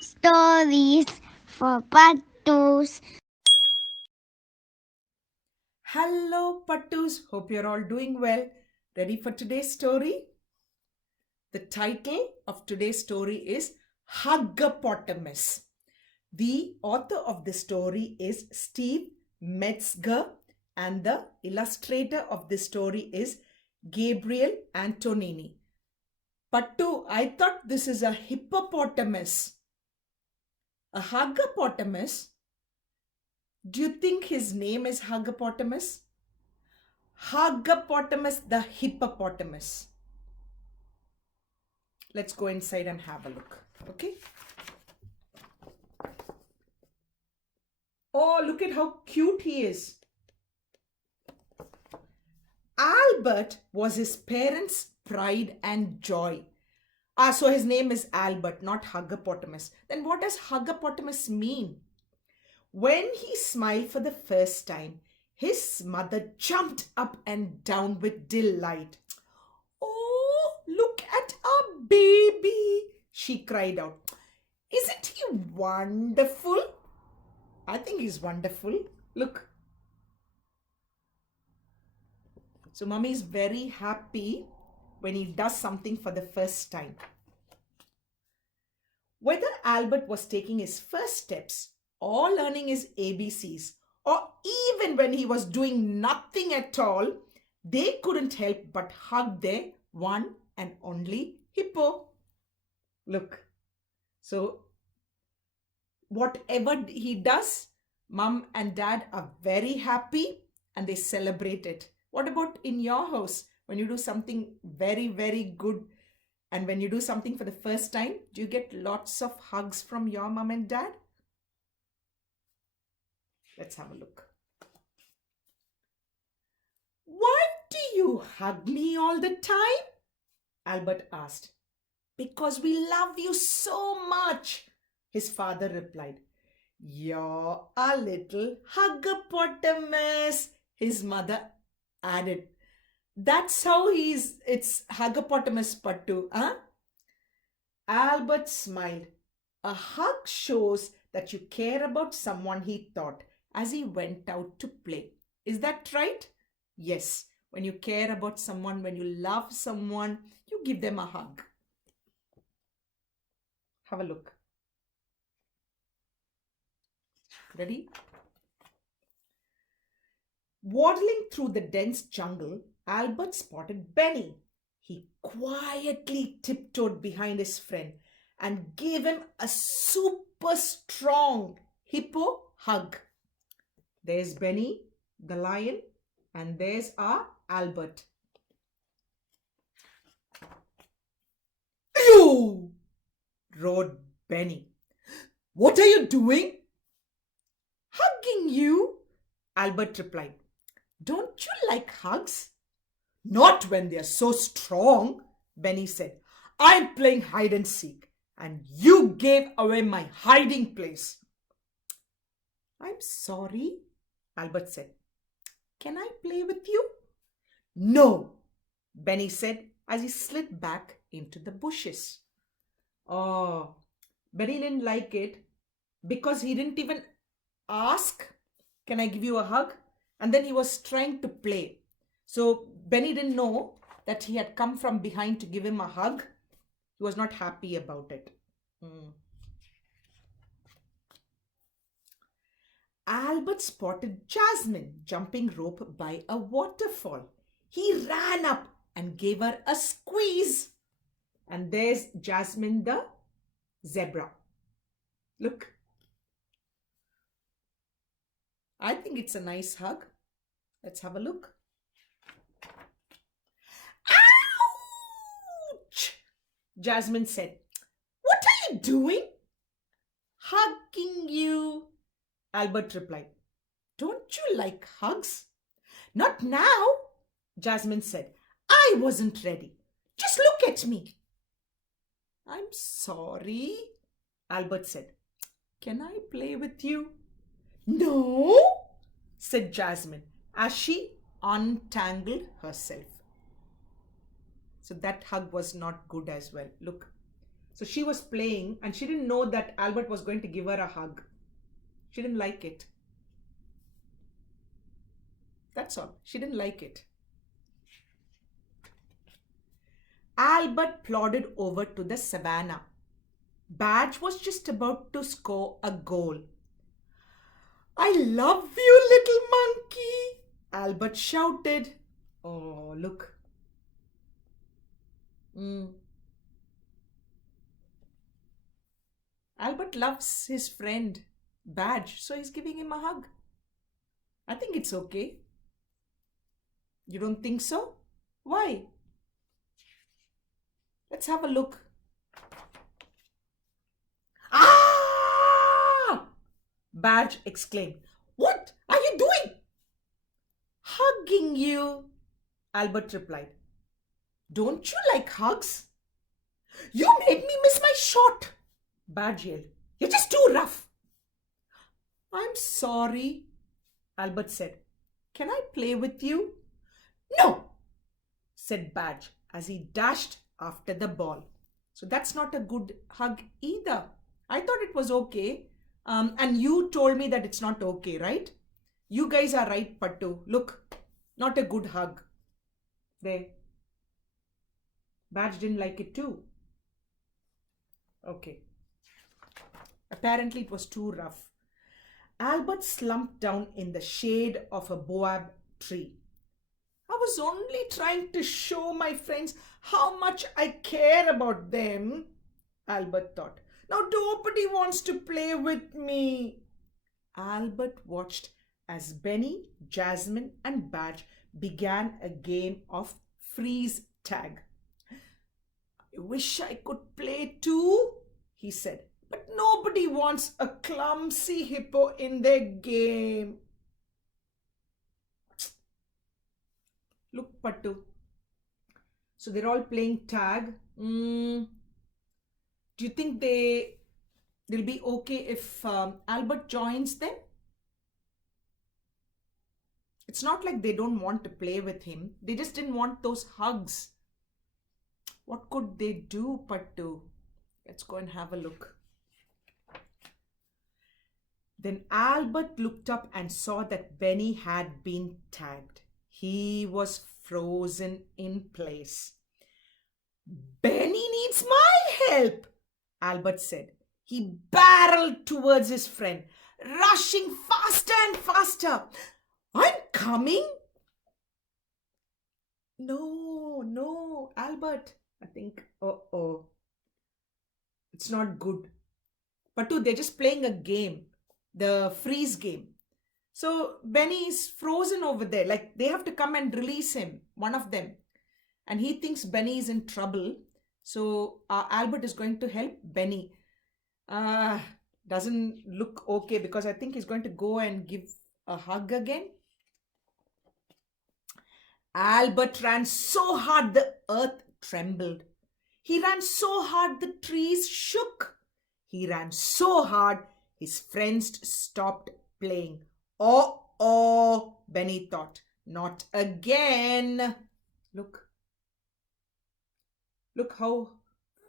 Stories for Pattus. Hello, Pattus. Hope you're all doing well. Ready for today's story? The title of today's story is Huggapotamus. The author of the story is Steve Metzger, and the illustrator of the story is Gabriele Antonini. Pattu, I thought this is a hippopotamus. A huggapotamus? Do you think his name is Huggapotamus? Huggapotamus the hippopotamus. Let's go inside and have a look. Okay. Oh, look at how cute he is. Albert was his parents' pride and joy. So his name is Albert, not Huggapotamus. Then what does Huggapotamus mean? When he smiled for the first time, his mother jumped up and down with delight. Oh, look at our baby, she cried out. Isn't he wonderful? I think he's wonderful. Look. So mommy is very happy when he does something for the first time. Whether Albert was taking his first steps or learning his ABCs, or even when he was doing nothing at all, they couldn't help but hug their one and only hippo. Look. So whatever he does, mom and dad are very happy and they celebrate it. What about in your house? When you do something very, very good and when you do something for the first time, do you get lots of hugs from your mom and dad? Let's have a look. Why do you hug me all the time? Albert asked. Because we love you so much, his father replied. You're a little huggapotamus, his mother added. That's how it's Huggapotamus Pattu, huh? Albert smiled. A hug shows that you care about someone, he thought, as he went out to play. Is that right? Yes. When you care about someone, when you love someone, you give them a hug. Have a look. Ready? Waddling through the dense jungle, Albert spotted Benny. He quietly tiptoed behind his friend and gave him a super strong hippo hug. There's Benny, the lion, and there's our Albert. Ew! Roared Benny. What are you doing? Hugging you, Albert replied. Don't you like hugs? Not when they're so strong, Benny said. I'm playing hide and seek, and you gave away my hiding place. I'm sorry, Albert said. Can I play with you? No, Benny said as he slid back into the bushes. Oh, Benny didn't like it because he didn't even ask, can I give you a hug? And then he was trying to play. So Benny didn't know that he had come from behind to give him a hug. He was not happy about it. Albert spotted Jasmine jumping rope by a waterfall. He ran up and gave her a squeeze. And there's Jasmine the Zebra. Look. I think it's a nice hug. Let's have a look. Ouch! Jasmine said. What are you doing? Hugging you, Albert replied. Don't you like hugs? Not now, Jasmine said. I wasn't ready. Just look at me. I'm sorry, Albert said. Can I play with you? No, said Jasmine as she untangled herself. So that hug was not good as well. Look. So she was playing and she didn't know that Albert was going to give her a hug. She didn't like it. That's all. She didn't like it. Albert plodded over to the savannah. Badge was just about to score a goal. I love you, little monkey, Albert shouted. Oh, look. Albert loves his friend, Badge, so he's giving him a hug. I think it's okay. You don't think so? Why? Let's have a look. Ah! Badge exclaimed. What are you doing? Hugging you, Albert replied. Don't you like hugs? You made me miss my shot, Badge yelled. You're just too rough. I'm sorry, Albert said. Can I play with you? No, said Badge as he dashed after the ball. So that's not a good hug either. I thought it was okay. And you told me that it's not okay, right? You guys are right, Pattu. Look, not a good hug. There. Badge didn't like it too. Okay. Apparently it was too rough. Albert slumped down in the shade of a baobab tree. I was only trying to show my friends how much I care about them, Albert thought. Now nobody wants to play with me. Albert watched as Benny, Jasmine and Badge began a game of freeze tag. I wish I could play too, he said. But nobody wants a clumsy hippo in their game. Look, Pattu. So they're all playing tag. Do you think they'll be okay if Albert joins them? It's not like they don't want to play with him. They just didn't want those hugs. What could they do, Pattu? Let's go and have a look. Then Albert looked up and saw that Benny had been tagged. He was frozen in place. Benny needs my help, Albert said. He barreled towards his friend, rushing faster and faster. I'm coming. No, Albert. I think, it's not good. Pattu, they're just playing a game, the freeze game. So Benny is frozen over there. Like they have to come and release him, one of them. And he thinks Benny is in trouble. So Albert is going to help Benny. Doesn't look okay because I think he's going to go and give a hug again. Albert ran so hard the earth trembled. He ran so hard the trees shook. He ran so hard his friends stopped playing. Oh, Benny thought. Not again. Look how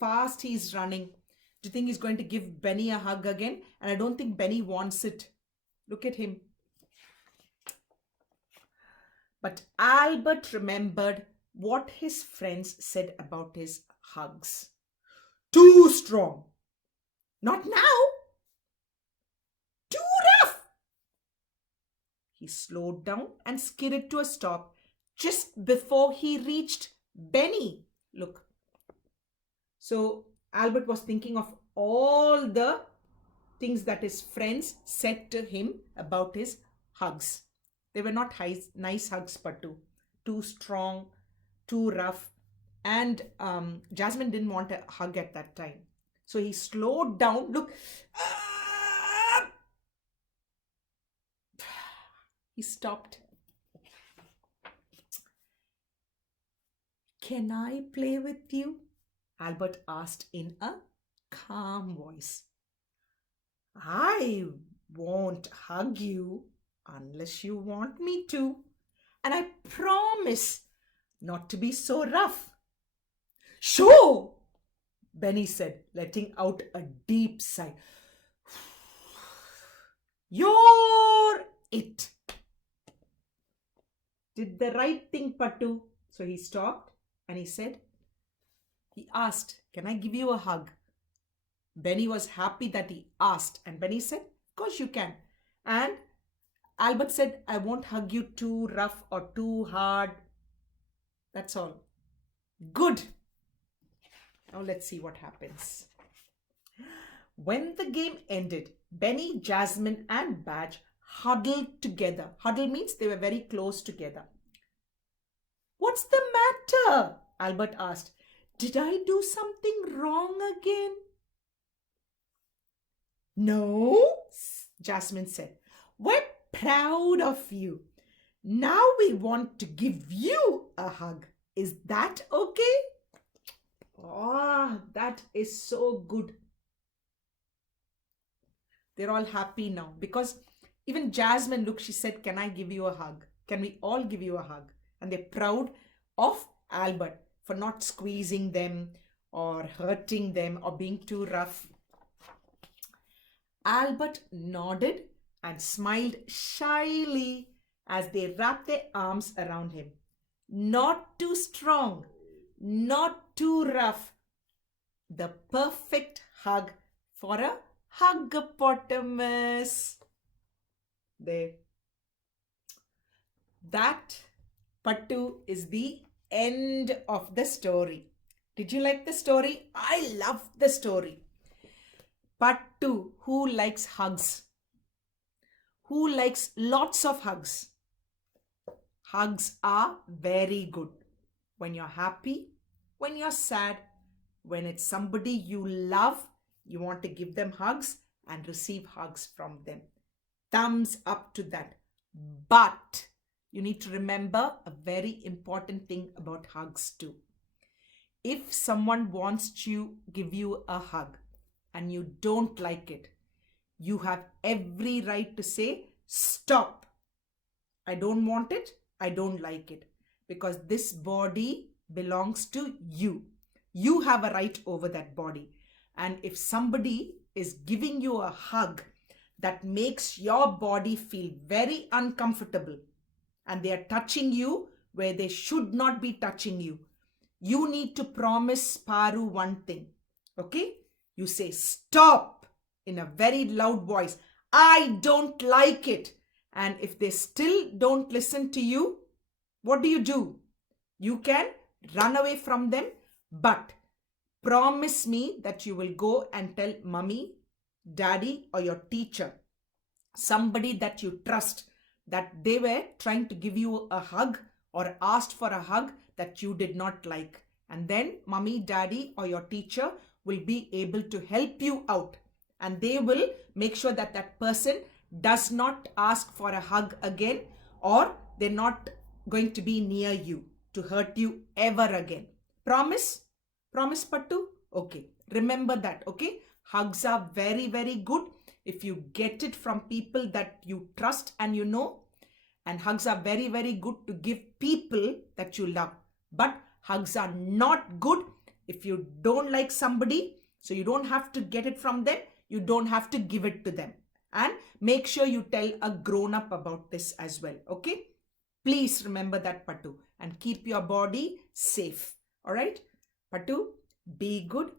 fast he's running. Do you think he's going to give Benny a hug again? And I don't think Benny wants it. Look at him. But Albert remembered what his friends said about his hugs. Too strong. Not now. Too rough. He slowed down and skidded to a stop just before he reached Benny. Look. So Albert was thinking of all the things that his friends said to him about his hugs. They were not nice hugs, but too strong, too rough. And Jasmine didn't want a hug at that time. So he slowed down. Look. He stopped. Can I play with you? Albert asked in a calm voice. I won't hug you unless you want me to. And I promise not to be so rough. Sure, Benny said, letting out a deep sigh. You're it. Did the right thing, Pattu. So he stopped and he asked, can I give you a hug? Benny was happy that he asked, and Benny said, of course you can. And Albert said, I won't hug you too rough or too hard. That's all. Good. Now let's see what happens. When the game ended, Benny, Jasmine, and Badge huddled together. Huddle means they were very close together. What's the matter? Albert asked. Did I do something wrong again? No, Jasmine said. We're proud of you. Now we want to give you a hug. Is that okay? Oh, that is so good. They're all happy now because even Jasmine, look, she said, can I give you a hug? Can we all give you a hug? And they're proud of Albert for not squeezing them or hurting them or being too rough. Albert nodded and smiled shyly as they wrapped their arms around him. Not too strong, not too rough. The perfect hug for a Huggapotamus. There. That, Pattu, is the end of the story. Did you like the story? I love the story. Pattu, who likes hugs? Who likes lots of hugs? Hugs are very good. When you're happy, when you're sad, when it's somebody you love, you want to give them hugs and receive hugs from them. Thumbs up to that. But you need to remember a very important thing about hugs too. If someone wants to give you a hug and you don't like it, you have every right to say, stop. I don't want it. I don't like it. Because this body belongs to you. You have a right over that body. And if somebody is giving you a hug that makes your body feel very uncomfortable and they are touching you where they should not be touching you, you need to promise Paru one thing. Okay? You say stop in a very loud voice. I don't like it. And if they still don't listen to you, what do? You can run away from them, but promise me that you will go and tell mommy, daddy, or your teacher, somebody that you trust, that they were trying to give you a hug or asked for a hug that you did not like. And then mommy, daddy, or your teacher will be able to help you out. And they will make sure that that person does not ask for a hug again, or they're not going to be near you to hurt you ever again. Promise? Promise, Pattu? Okay. Remember that, okay? Hugs are very, very good if you get it from people that you trust and you know. And hugs are very, very good to give people that you love. But hugs are not good if you don't like somebody. So you don't have to get it from them. You don't have to give it to them. And make sure you tell a grown-up about this as well, okay? Please remember that, Pattu, and keep your body safe. All right? Pattu, be good,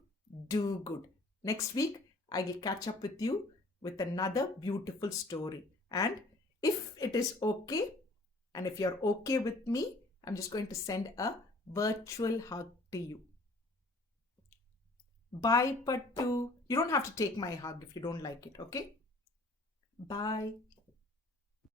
do good. Next week, I will catch up with you with another beautiful story. And if it is okay, and if you're okay with me, I'm just going to send a virtual hug to you. Bye, Pattu. You don't have to take my hug if you don't like it, okay? Bye.